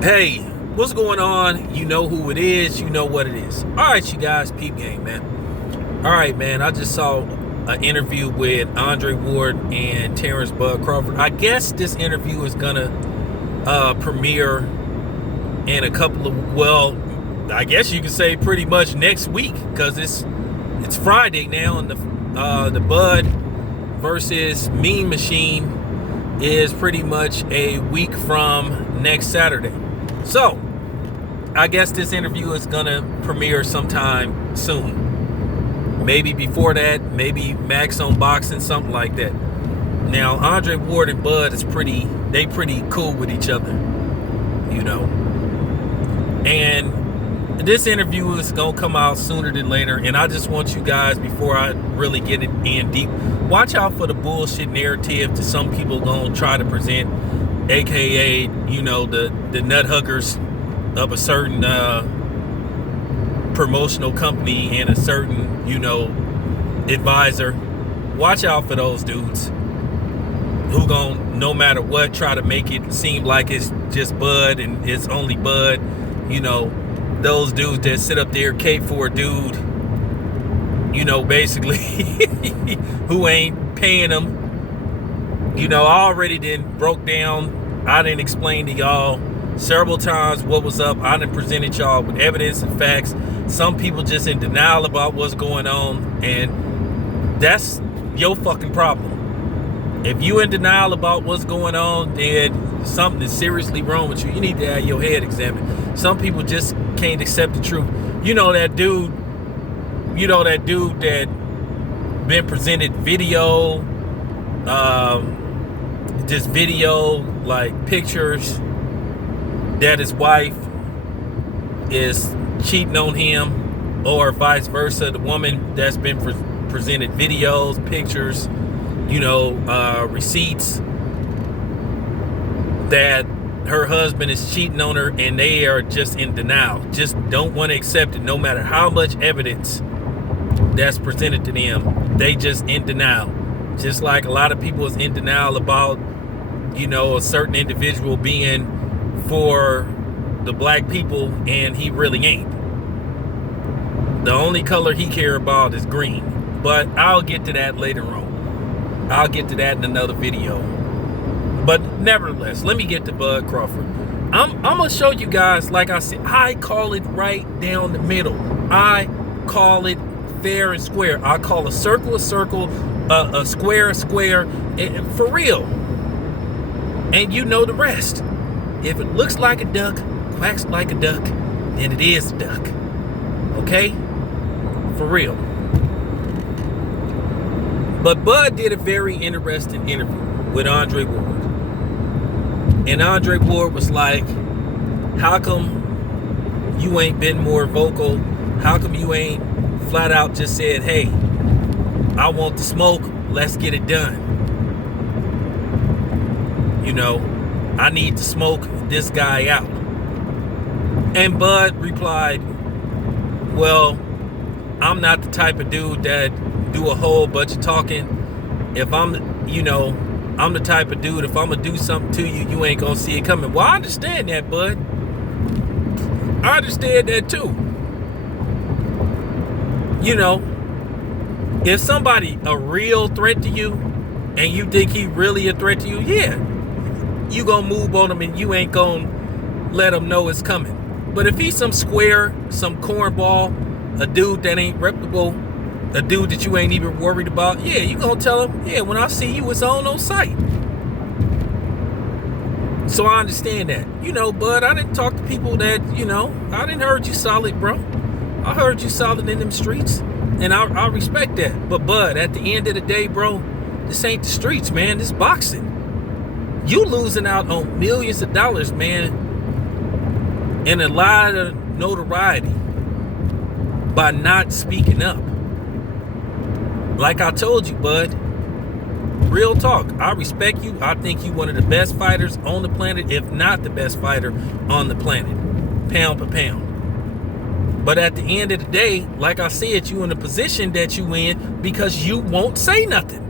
Hey, what's going on? You know who it is. You know what it is. All right, you guys, peep game, man. All right, man. I just saw an interview with Andre Ward and Terrence Bud Crawford. I guess this interview is gonna premiere in a couple of, well, I guess you could say pretty much next week, because it's Friday now, and the Bud versus Mean Machine is pretty much a week from next Saturday. So, I guess this interview is gonna premiere sometime soon. Maybe before that, maybe Max on Boxing, something like that. Now, Andre Ward and Bud is pretty cool with each other, you know. And this interview is gonna come out sooner than later. And I just want you guys, before I really get it in deep, watch out for the bullshit narrative that some people gonna try to present, aka, you know, the nut huggers of a certain promotional company and a certain, you know, advisor. Watch out for those dudes who gon', no matter what, try to make it seem like it's just Bud and it's only Bud. You know, those dudes that sit up there cape for a dude, you know, basically who ain't paying them. You know, I already broke down, I didn't explain to y'all several times what was up. I done presented y'all with evidence and facts. Some people just in denial about what's going on, and that's your fucking problem. If you in denial about what's going on, then something is seriously wrong with you. You need to have your head examined. Some people just can't accept the truth. You know that dude that been presented video, just video, like pictures that his wife is cheating on him, or vice versa. The woman that's been presented videos, pictures, you know, receipts that her husband is cheating on her, and they are just in denial, just don't want to accept it, no matter how much evidence that's presented to them. They just in denial, just like a lot of people is in denial about, you know, a certain individual being for the black people, and he really ain't. The only color he care about is green. But I'll get to that later on. I'll get to that in another video. But nevertheless, let me get to Bud Crawford. I'm gonna show you guys, like I said, I call it right down the middle. I call it fair and square. I call a circle a circle, a square a square, and for real. And you know the rest. If it looks like a duck, quacks like a duck, then it is a duck. Okay? For real. But Bud did a very interesting interview with Andre Ward. And Andre Ward was like, how come you ain't been more vocal? How come you ain't flat out just said, hey, I want the smoke, let's get it done? You know, I need to smoke this guy out. And Bud replied, well, I'm not the type of dude that do a whole bunch of talking. If I'm, you know, I'm the type of dude, if I'm gonna do something to you, you ain't gonna see it coming. Well, I understand that, Bud. I understand that too. You know, if somebody a real threat to you, and you think he really a threat to you, yeah, you gonna move on him, and you ain't gonna let him know it's coming. But if he's some square, some cornball, a dude that ain't reputable, a dude that you ain't even worried about, yeah, you gonna tell him, yeah, when I see you, it's on sight. So I understand that. You know, Bud, I didn't talk to people that, you know, I didn't heard you solid, bro. I heard you solid in them streets, and I respect that. But Bud, at the end of the day, bro, this ain't the streets, man. This boxing. You losing out on millions of dollars, man, and a lot of notoriety by not speaking up. Like I told you, Bud, real talk, I respect you. I think you one of the best fighters on the planet, if not the best fighter on the planet, pound for pound. But at the end of the day, like I said, you in the position that you in because you won't say nothing.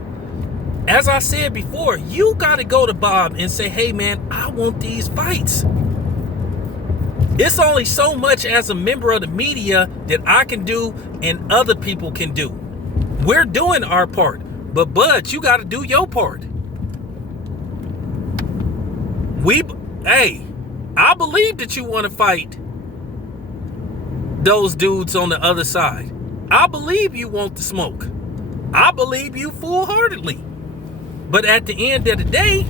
As I said before, you got to go to Bob and say, hey, man, I want these fights. It's only so much as a member of the media that I can do and other people can do. We're doing our part, but Bud, you got to do your part. I believe that you want to fight those dudes on the other side. I believe you want the smoke. I believe you full-heartedly. But at the end of the day,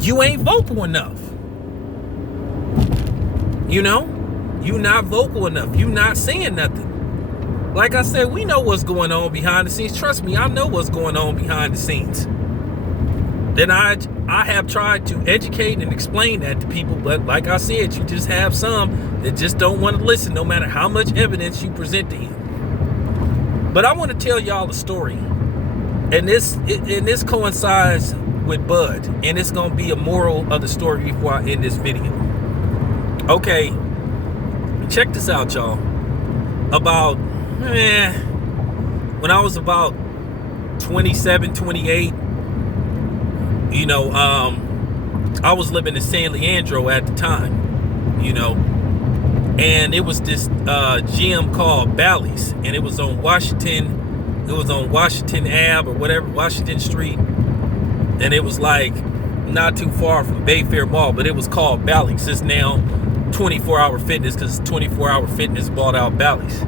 you ain't vocal enough. You know? You not vocal enough. You not saying nothing. Like I said, we know what's going on behind the scenes. Trust me, I know what's going on behind the scenes. Then I have tried to educate and explain that to people, but like I said, you just have some that just don't want to listen no matter how much evidence you present to him. But I want to tell y'all a story. And this coincides with Bud, and it's gonna be a moral of the story before I end this video. Okay, check this out, y'all. About when I was about 27, 28, you know, I was living in San Leandro at the time, you know, and it was this gym called Bally's, and it was on Washington Ave or whatever, Washington Street, and it was like not too far from Bayfair Mall, but it was called Bally's. It's now 24-hour fitness because 24-hour fitness bought out Bally's.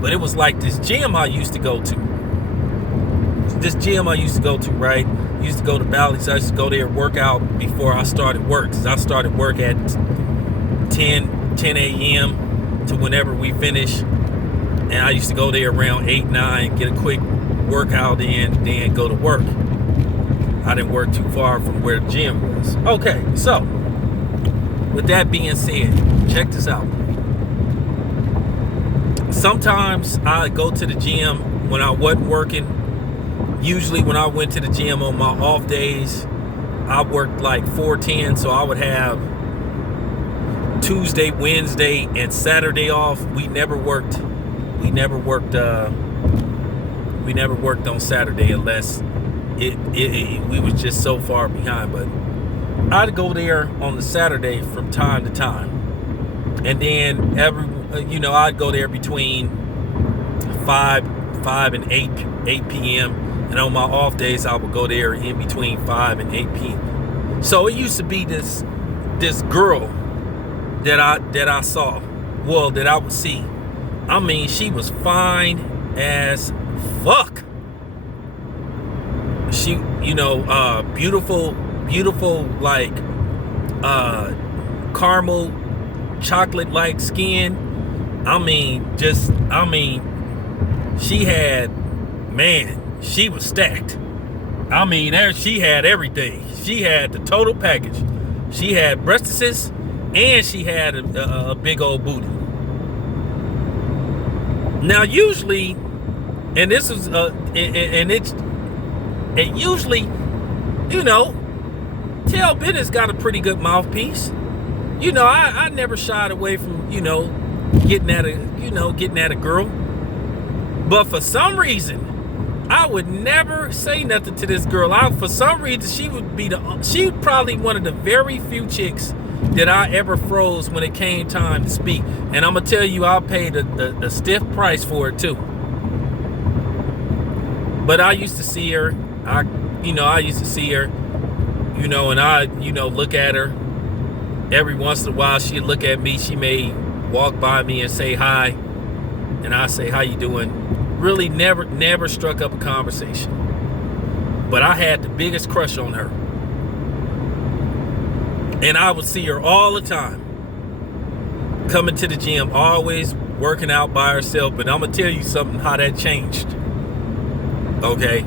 But it was like this gym I used to go to. Right? Used to go to Bally's. I used to go there and work out before I started work. Because I started work at 10 a.m. to whenever we finish. And I used to go there around 8, 9, get a quick workout in, then go to work. I didn't work too far from where the gym was. Okay, so with that being said, check this out. Sometimes I go to the gym when I wasn't working. Usually when I went to the gym on my off days, I worked like 4-10, so I would have Tuesday, Wednesday, and Saturday off. We never worked on Saturday unless we was just so far behind. But I'd go there on the Saturday from time to time, and then I'd go there between 5 and 8 p.m. and on my off days I would go there in between 5 and 8 p.m. So it used to be this girl that I saw, well, that I would see. I mean, she was fine as fuck. She, beautiful, like caramel chocolate-like skin. She was stacked. She had everything. She had the total package. She had breastises and she had a big old booty. Now, usually, and this is, usually, Tel Bennett got a pretty good mouthpiece. I never shied away from, getting at a girl. But for some reason, I would never say nothing to this girl. For some reason, she would probably one of the very few chicks that I ever froze when it came time to speak. And I'm gonna tell you, I paid a stiff price for it too. But I used to see her, and I, look at her. Every once in a while, she'd look at me. She may walk by me and say hi, and I say, "How you doing?" Really never struck up a conversation. But I had the biggest crush on her. And I would see her all the time. Coming to the gym, always working out by herself. But I'm going to tell you something, how that changed. Okay?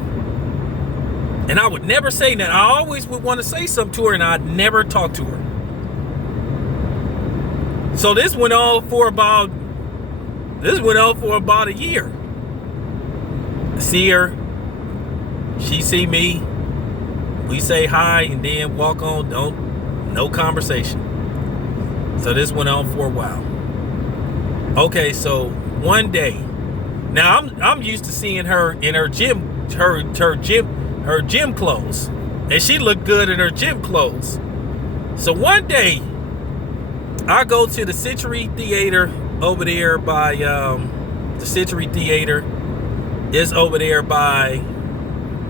And I would never say that. I always would want to say something to her, and I'd never talk to her. So this went on for about a year. See her, she see me, we say hi, and then walk on. No conversation. So this went on for a while. Okay, so one day, now I'm used to seeing her in her gym, her gym clothes, and she looked good in her gym clothes. So one day, I go to the Century Theater over there by the Century Theater is over there by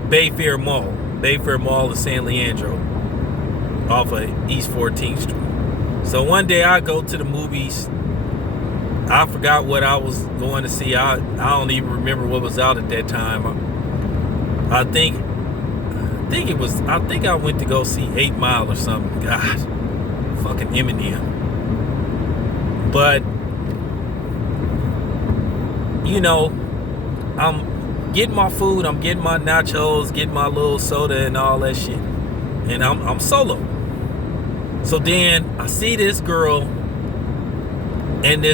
Bayfair Mall. Bayfair Mall in San Leandro off of East 14th Street. So one day I go to the movies. I forgot what I was going to see. I don't even remember what was out at that time. I think I went to go see 8 Mile or something. God, fucking Eminem. But you know, I'm getting my food, I'm getting my nachos, getting my little soda and all that shit. And I'm solo. So then I see this girl, and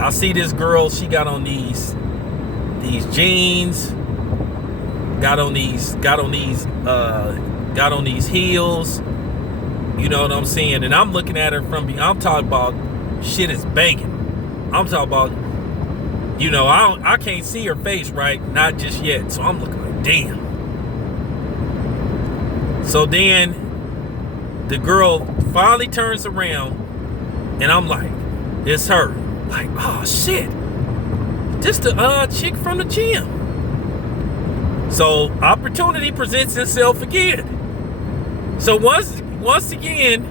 I see this girl, she got on these jeans, got on these heels, you know what I'm saying? And I'm looking at her from behind. I'm talking about shit is banging. I'm talking about, you know, I can't see her face, right? Not just yet. So I'm looking like, damn. So then the girl finally turns around, and I'm like, it's her. Like, oh shit, just the chick from the gym. So opportunity presents itself again. So once again,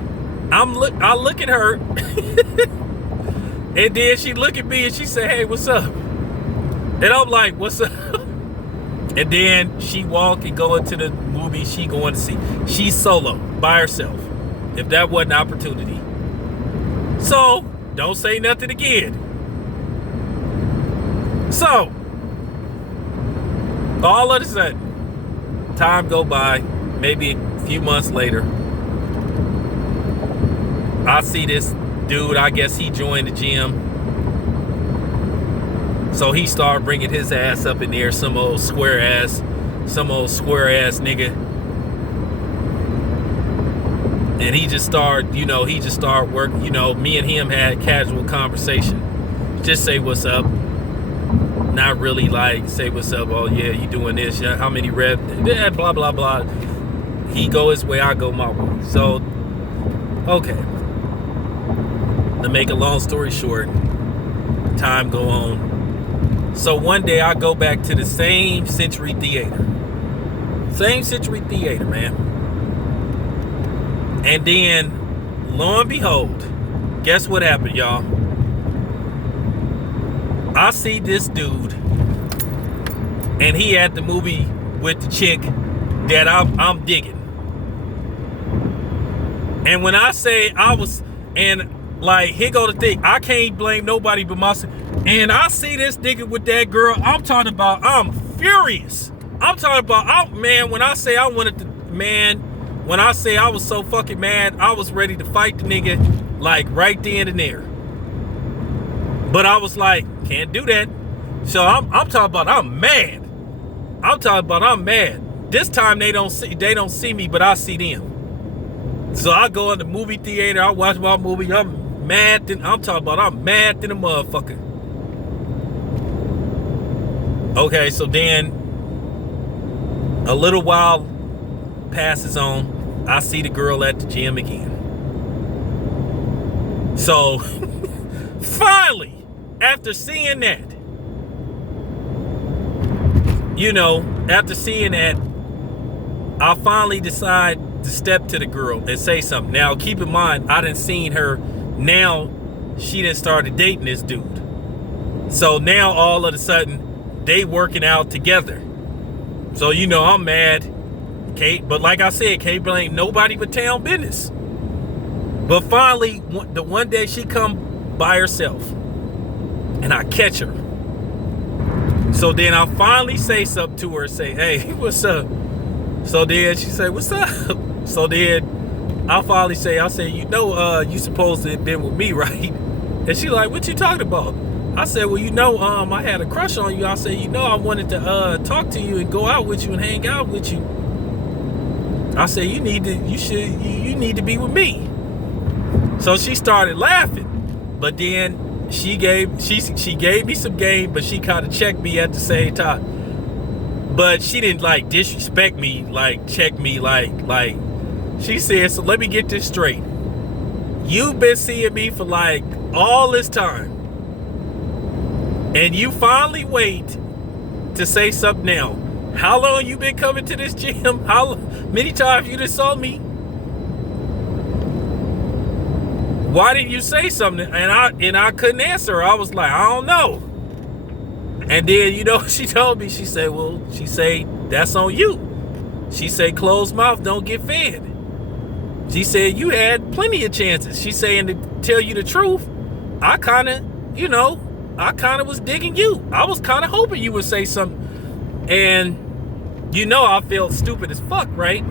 I look at her, and then she look at me and she say, hey, what's up? And I'm like, what's up? And then she walk and go into the movie she going to see. She's solo, by herself. If that wasn't an opportunity. So, don't say nothing again. So, all of a sudden, time go by, maybe a few months later, I see this dude, I guess he joined the gym. So he started bringing his ass up in there, some old square ass nigga. And he just started working, you know, me and him had casual conversation. Just say what's up. Not really like say what's up, oh yeah, you doing this, yeah, how many reps, blah, blah, blah. He go his way, I go my way. So, okay. To make a long story short, time go on. So one day I go back to the same Century Theater. Same Century Theater, man. And then, lo and behold, guess what happened, y'all? I see this dude, and he at the movie with the chick that I'm digging. And when I say here go the thing, I can't blame nobody but myself. And I see this nigga with that girl, I'm talking about, I'm furious. I'm talking about, when I say I was so fucking mad, I was ready to fight the nigga, like right then and there. But I was like, can't do that. So I'm talking about, I'm mad. I'm mad. This time they don't see me, but I see them. So I go in the movie theater, I watch my movie, I'm mad than a motherfucker. Okay, so then a little while passes on. I see the girl at the gym again. So finally, after seeing that, I finally decide to step to the girl and say something. Now, keep in mind, I done seen her. Now, she done started dating this dude. So now, all of a sudden, they working out together. So, I'm mad. But like I said, can't blame nobody but town business. But finally, the one day she come by herself, and I catch her. So then I finally say something to her, say, hey, what's up? So then she say, what's up? So then I finally say, you supposed to have been with me, right? And she like, what you talking about? I said, well, I had a crush on you. I said, I wanted to talk to you and go out with you and hang out with you. I said, you need to be with me. So she started laughing, but then she gave me some game, but she kind of checked me at the same time. But she didn't like disrespect me, like check me, like she said, so let me get this straight. You've been seeing me for like all this time. And you finally wait to say something now. How long you been coming to this gym? How many times you just saw me? Why didn't you say something? And I couldn't answer her. I was like, I don't know. And then, you know, she told me, she said, that's on you. She said, closed mouth don't get fed. She said, you had plenty of chances. She saying, to tell you the truth, I kind of was digging you. I was kind of hoping you would say something. And, you know, I felt stupid as fuck, right?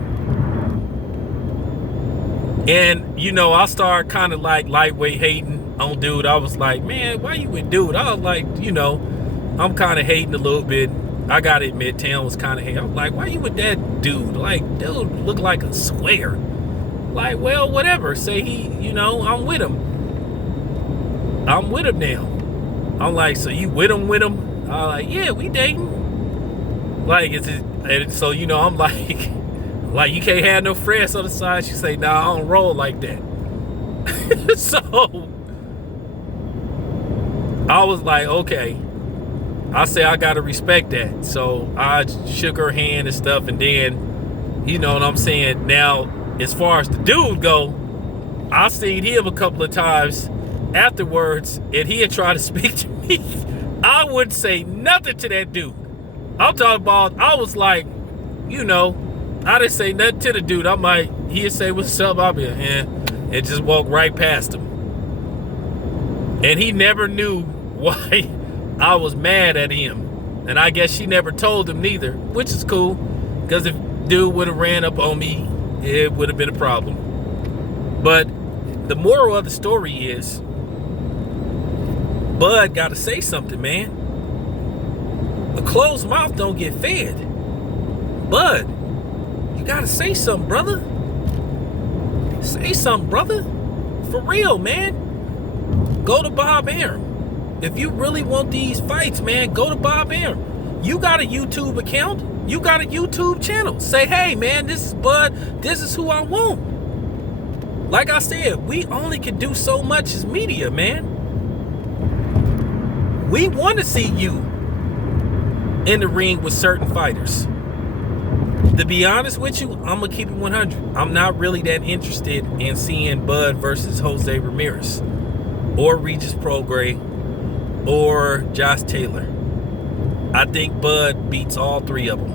And, you know, I started kind of like lightweight hating on dude. I was like, man, why you with dude? I was like, you know, I'm kind of hating a little bit. I got to admit, Tam was kind of hating. I'm like, why you with that dude? Like, dude look like a square. Like, well, whatever. Say he, you know, I'm with him. I'm with him now. I'm like, so you with him? I'm like, yeah, we dating. Like, is it? And so, you know, I'm like, you can't have no friends on the side. She say, nah, I don't roll like that. So I was like, okay. I say I gotta respect that. So I shook her hand and stuff, and then, you know what I'm saying? Now, as far as the dude go, I seen him a couple of times afterwards, and he had tried to speak to me. I wouldn't say nothing to that dude. I'm talking about, I was like, you know, I didn't say nothing to the dude. I'm like, he'd say, what's up? I'll be like, and just walk right past him. And he never knew why I was mad at him. And I guess she never told him neither, which is cool. Because if dude would have ran up on me, it would have been a problem. But the moral of the story is, Bud got to say something, man. A closed mouth don't get fed. Bud, you got to say something, brother. Say something, brother. For real, man. Go to Bob Arum. If you really want these fights, man, go to Bob Arum. You got a YouTube account. You got a YouTube channel. Say, hey, man, this is Bud. This is who I want. Like I said, we only can do so much as media, man. We want to see you in the ring with certain fighters. To be honest with you, I'm going to keep it 100. I'm not really that interested in seeing Bud versus Jose Ramirez or Regis Prograis or Josh Taylor. I think Bud beats all three of them.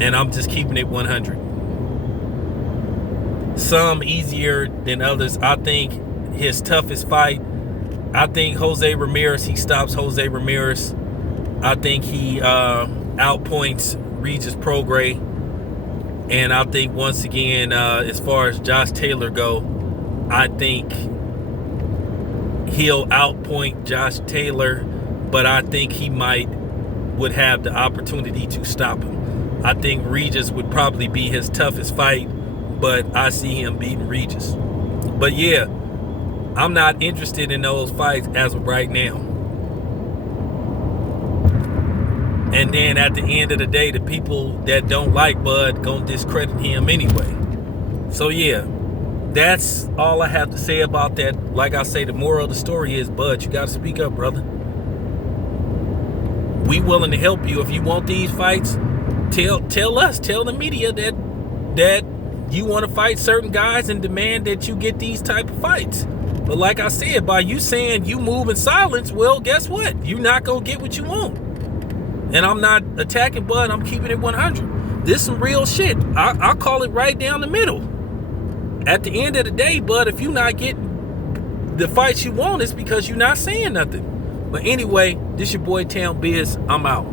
And I'm just keeping it 100. Some easier than others. I think his toughest fight, I think Jose Ramirez, he stops Jose Ramirez. I think he outpoints Regis Prograis. And I think once again, as far as Josh Taylor go, I think he'll outpoint Josh Taylor, but I think he would have the opportunity to stop him. I think Regis would probably be his toughest fight, but I see him beating Regis. But yeah, I'm not interested in those fights as of right now. And then at the end of the day, the people that don't like Bud gonna discredit him anyway. So yeah, that's all I have to say about that. Like I say, the moral of the story is, Bud, you gotta speak up, brother. We willing to help you. If you want these fights, tell us, tell the media that you want to fight certain guys and demand that you get these type of fights. But like I said, by you saying you move in silence, well, guess what? You're not gonna get what you want. And I'm not attacking Bud, I'm keeping it 100. This is some real shit. I call it right down the middle. At the end of the day, Bud, if you're not getting the fights you want, it's because you're not saying nothing. But anyway, this your boy Tam Biz. I'm out.